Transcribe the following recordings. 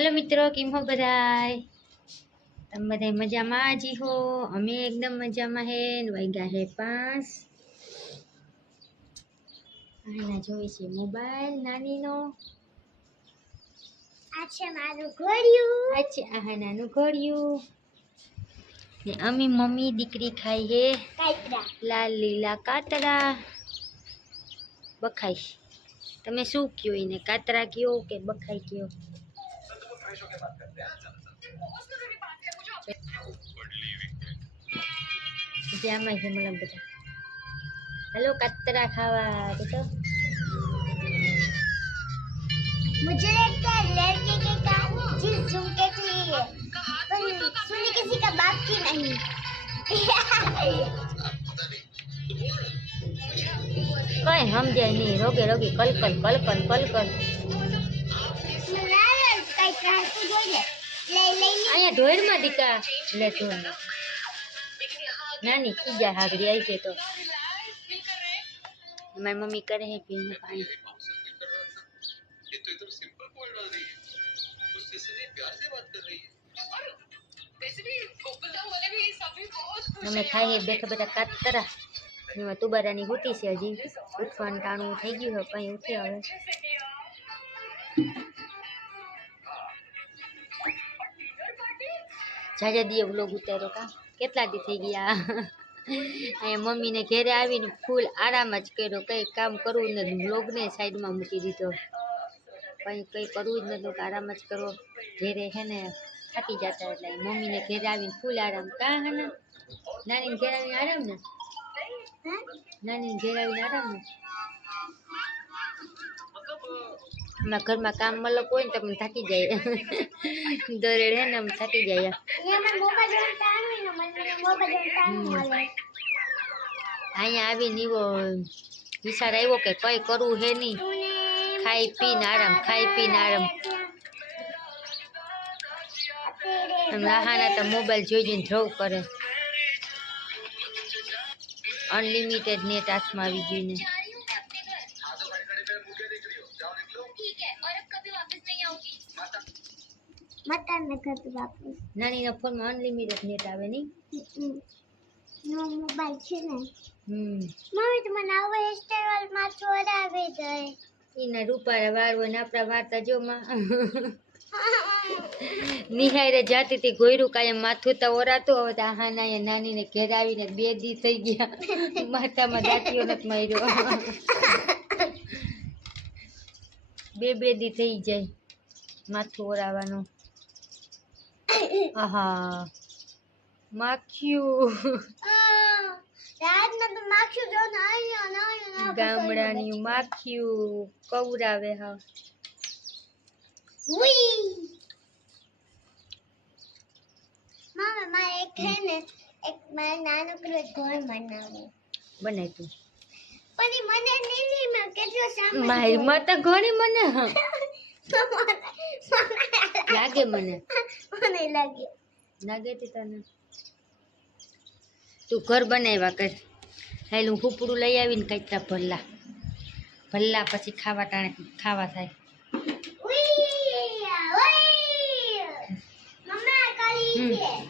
Hello मित्रों केम हो बधाय तम बधाय मजामां जी हो अमे एकदम मजामां है वाग्या है 5 आना जोई छे मोबाइल नानी नो अच्छा मारू घोड़िયું अच्छा आ नानु घोड़िયું ने अमी मम्मी दीकरी खाई है કાતરા लाल लीला कातरा बखाई तमे शू क्यो इने कातरा क्यो के बखाई क्यो ज्यामा है मतलब बता हेलो कातरा खावा तो मुझे लगता है लड़के के का चीज झुमके चाहिए पर सुनी किसी का बाप की नहीं कई हम जाए नहीं रोगे रोगे कल कल कल कल कल कल कई ट्रांसफर જોઈએ ले ले आया ढोर में दिका ले ढोर में नानी की जा हागरी आई છે તો મારી મમ્મી કરે હે પીને પાણી અમે ખાઈએ બેઠા બેઠા કાતરા એમાં તુબારાની હુતી છે હજી ઉઠવાનું ટાણું થઈ ગયું છે કઈ ઉઠે હવે જાજા દીએ વ્લોગ ઉતાર્યો का કેટલા દી થઈ ગયા અહીંયા મમ્મીને ઘરે આવીને ફૂલ આરામ જ કર્યો કઈ કામ કરવું ને વ્લોગને સાઈડમાં મૂકી દીધો કઈ કરવું જ નતું આરામ જ કરવો ઘરે હે ને થાકી જતા એટલે મમ્મીને ઘરે આવીને ફૂલ આરામ કા હે ને નાનીને ઘરે આવીને આરામ ને નાનીને ઘરે આવીને આરામ ને અમારા ઘરમાં કામ મલક હોય ને તમે થાકી જાય દરેડ હે ને અમે થાકી જાય અહીંયા મોબાઈલ જોવાનું ને મને મોબાઈલ જોવાનું મળે અહીંયા આવીને એવો વિચાર આવ્યો કે કઈ કરવું હે નહીં ખાઈ પીને આરામ રાહાના તો મોબાઈલ જોઈ જોઈને ધ્રવ કરે અનલિમિટેડ નેટ હાથમાં આવી ગયું ને મતન ને ઘર વાપસ નાનીના ફોનમાં અનલિમિટેડ નેટ આવે નહીં નો મોબાઈલ છે ને મમ્મી તો મને આવો હેરસ્ટાઈલ માં છોડાવે જાય એના રૂપારા વાળવો ને આપણા વાર્તા જો માં નિહાયરે જાતી હતી ગોયરું કાયમ માથું તો ઓરાતું હવે તો હાના નાનીને ઘેર આવીને 2 દી થઈ ગયા માથામાં દાંતીઓ નથી માર્યો 2 દી થઈ જાય માથું ઓરાવાનું આહા માખ્યું રાતમાં તો માખ્યું જો ના ગામડાની માખ્યું કવરાવે હા ઉઈ મામા મારે એક હે ને એક મારે નાનકડો ઘર બનાવવો બનાય તું પણ ઈ મને નહીં મેં કેટલો સામાન મારી માતા ઘણી મને લાગે મને લાગે તે તને તું ઘર બનાવ્યા કર હાલું હુપડું લઈ આવીને કાચતા ભલ્લા પછી ખાવા ટાણે ખાવા થાય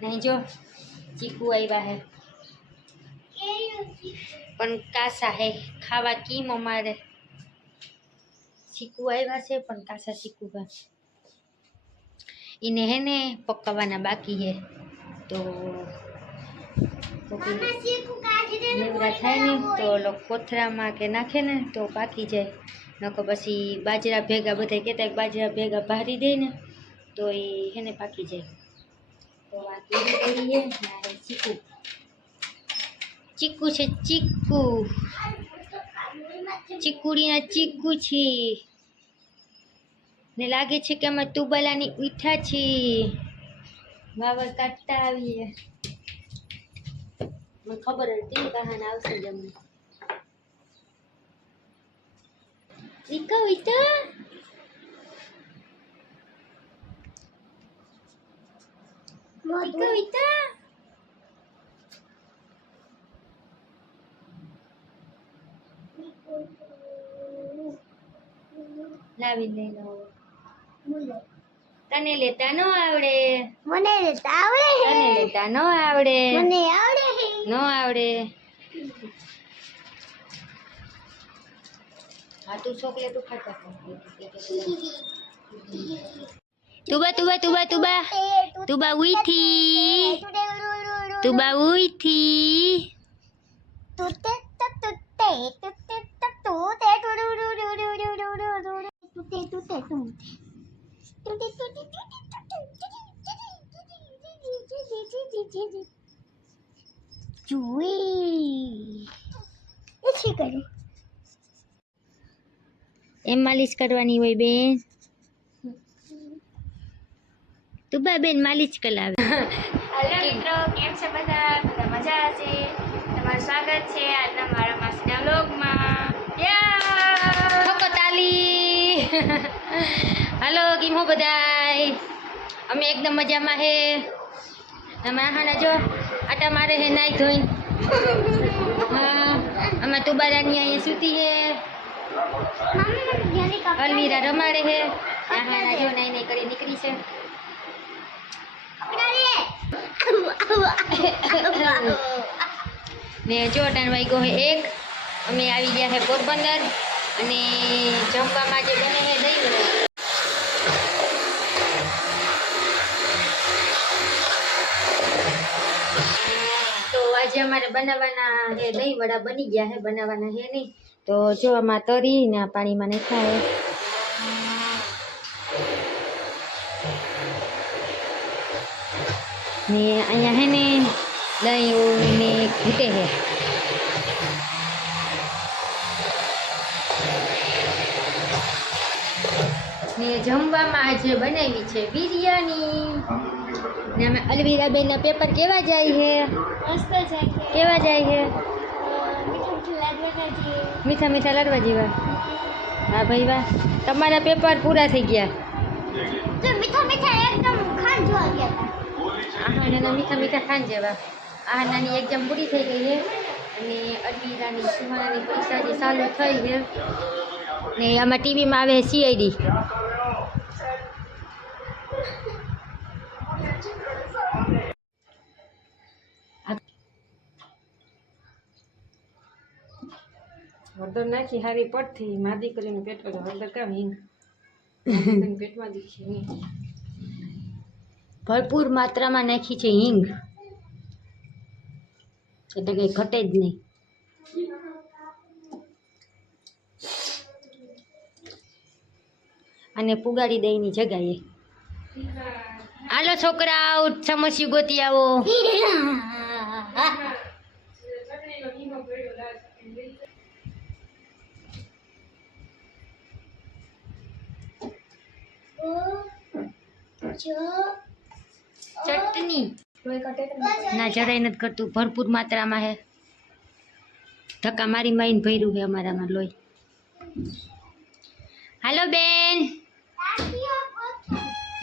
નહીં જો ચીકુ આવ્યા હે પણ કાસા હે ખાવા કી અમારે ચીકુ આવ્યા છે પણ કાસા ચીકુ હે એને હે ને પકાવવાના બાકી હે તો નેવડા થાય ને તો કોથરામાં કે નાખે ને તો પાકી જાય નકો પછી બાજરા ભેગા બધા કહેતા બાજરા ભેગા ભારી દે ને તો એ હે ને પાકી જાય તો આ કેરી પડી હે ને ચીકુ ચીકુ છે ચીકુડીના ચીકુ છે ને લાગે છે કે અમે તુબલાની ઉઠા છીએ વાવર કાઢતા આવીએ મને ખબર હતી કહાના આવશે જ અમને રીકા ઉઠા લાવી લઈ લો તને લેતા નો આવડે, મને લેતા આવડે તને હે, લેતા નો આવડે, મને આવડે હે. નો આવડે. હા તું ચોકલેટ ખાતા તુબા તુબા તુબા તુબા તુબા ઉઈથી, તુબા ઉઈથી. તુતે તુતે તુતે તુતે તુતે ચુઈ એથી કરું. એમ માલિશ કરવાની હોય બેન. તુબા બેન માલિશ કરાવે. હેલો મિત્રો, કેમ છે બધા? બધા મજા હશે. તમારું સ્વાગત છે આજના મારા માસના વ્લોગમાં. ઠોકો તાલી. હાલો કેમ હો બધાય? અમે એકદમ મજામાં હે. અમે આહાના જો આટા મારે હે નાઈ ધોઈને. હા અમે તુબારાની અહીંયા સૂતી હે. અલવીરા રમાડે હે. આહાના જો નાઈ નાઈ કરી નીકળી છે. ને જો ટાઈમ વાગ્યો હે 1. અમે આવી ગયા હે પોરબંદર અને જમવામાં જે બને હે દહીં વડા. તો આજે અમારે બનાવવાના હે દહીં વડા બની ગયા હે, બનાવવાના હે નહીં. તો જો આમાં તરી ને આ પાણીમાં નાખ્યા હે. ને અહીંયા હે ને દહીં ને ઘૂટે હે. ને જમવામાં આજે બનાવી છે બિરયાની. ને અમે અલવીરાબેનના પેપર કેવા જાય છે? મસ્ત છે. કેવા જાય છે? મીઠા મીઠા લાડવા મીઠા મીઠા લાડવા જેવા. જેવા. હા ભાઈ વાહ, તમારા પેપર પૂરા થઈ ગયા. તો મીઠા મીઠા એકદમ ખાંડ જોવા ગયા હતા. આહાના મીઠા મીઠા ખાન જેવા. આહાનાની એક્ઝામ પૂરી થઈ ગઈ છે અને અલવીરાની સુહાનાની પરીક્ષા જે ચાલુ થઈ છે. ને આમાં ટીવીમાં આવે છે CID. હળદર નાખી હારી પડથી મા દીકરીનું પેટ પર હળદર કામ હિંગ પેટમાં દીક્ષી નહીં. ભરપૂર માત્રામાં નાખી છે હિંગ, એટલે કંઈ ઘટે જ નહીં. અને પુગાડી દઈની જગાએ. હાલો છોકરાઓ સમસ્યું ગોતી આવો. ચટણી ના જરાય નથી કરતું, ભરપૂર માત્રામાં હે. ધક્કા મારી મારીને ભર્યું છે અમારામાં લોહી. હાલો બેન,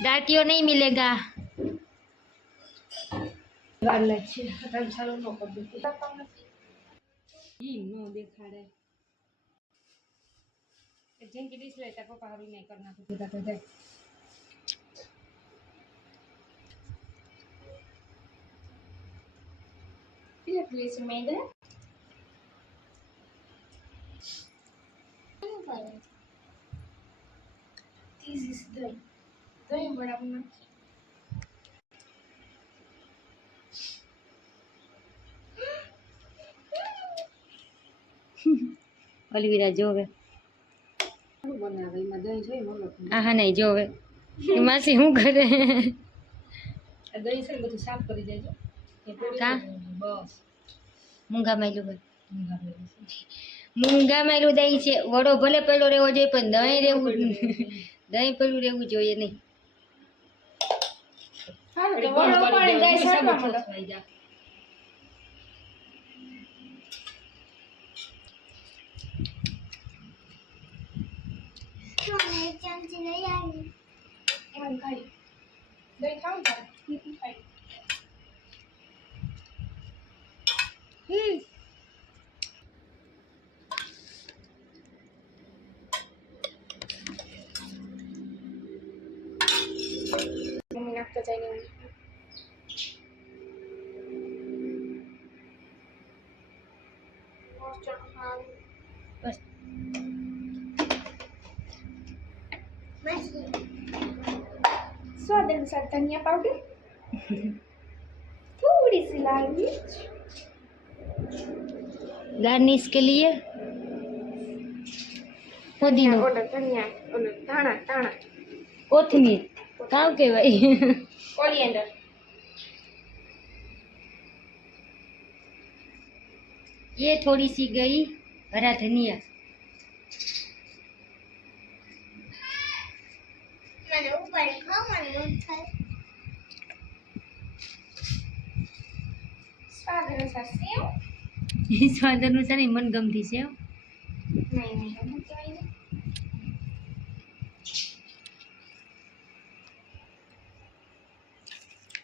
डाकियो नहीं मिलेगा. વાર લાગશે ટાઈમ ચાલુ ન કરી દે ઈ નો દેખાડે. જેમ કે ડીશ લેતા પપ્પા હરી નહીં કરના કીધા તો જાય. પ્લીઝ મેદે This is દહીં વડામાં અલવીરા જોવે. બનાવે એમાં દહીં જોઈ બોલો. આહા નહીં જોવે. એ માસી શું કરે? આ દહીં છે ને બધું સાફ કરી દેજો. કા બસ મૂંગા માયલું હોય. મૂંગા માયલું દહીં છે. વડો ભલે પેલો રહેવો જોઈએ પણ દહીં રહેવું દહીં પેલું રહેવું જોઈએ નહીં. તો વડો પાણી દહીં સાફ થઈ જાય. એક ચમચી લઈ આવી. એમ ખાઈ દહીં ખાવું તારે ખાઈ. જાય ને બસ મસ્ત સ્વાદ અનુસાર ધનિયા પાવડર થોડી સી લાલ મિર્ચ गार्निश के लिए पुदीनो ઓલો ધનિયા ઓલો ધાણા कोथमीर કાવ કહેવાય કોરિએન્ડર ये थोड़ी सी गई हरा धनिया મને ઉપર ખાવાનું મન થાય સ્વાદ અનુસાર સેવ स्वाद अनुसार मन गमती से નહીં ગમે કહેવાય ને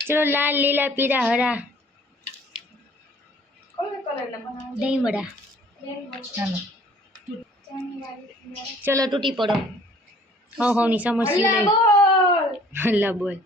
चलो लाल लीला पीला हरा કલર બનાવો दही वड़ा चलो ચાની चलो टूटी पड़ो हो नहीं समझ અલ્લા બોલ अल्लाह बोल